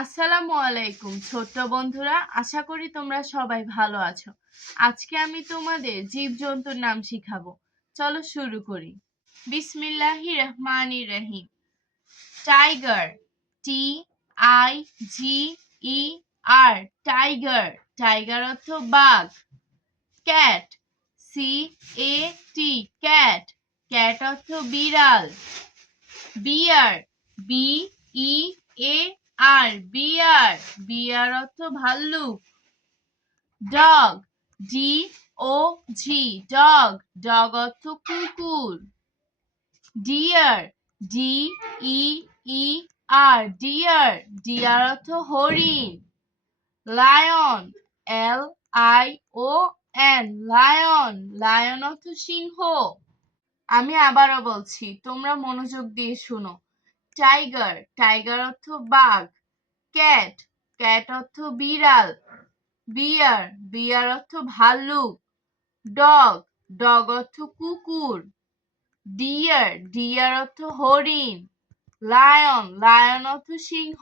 আসসালামু আলাইকুম ছোট্ট বন্ধুরা, আশা করি তোমরা সবাই ভালো আছো। আজকে আমি তোমাদের জীবজন্তুর নাম শিখাবো। চলো শুরু করি। বিসমিল্লাহির রহমানির রহিম। Tiger, TIGER, tiger. টাইগার অর্থ বাঘ। Cat, CAT, cat. ক্যাট অর্থ বিড়াল। বিয়ার, BEAR, বিয়ার। বিয়ার অর্থ ভাল্লুক। Dog, DOG, dog. ডগ অর্থ কুকুর। Deer, DEER, deer. ডিয়ার অর্থ হরিণ। Lion, LION, lion. লায়ন অর্থ সিংহ। আমি আবারও বলছি, তোমরা মনোযোগ দিয়ে শুনো। টাইগার, টাইগার অর্থ বাঘ। ক্যাট, ক্যাট অর্থ বিড়াল। বিয়ার, বিয়ার অর্থ ভাল্লুক। ডগ, ডগ অর্থ কুকুর। ডিয়ার, ডিয়ার অর্থ হরিণ। লায়ন, লায়ন অর্থ সিংহ।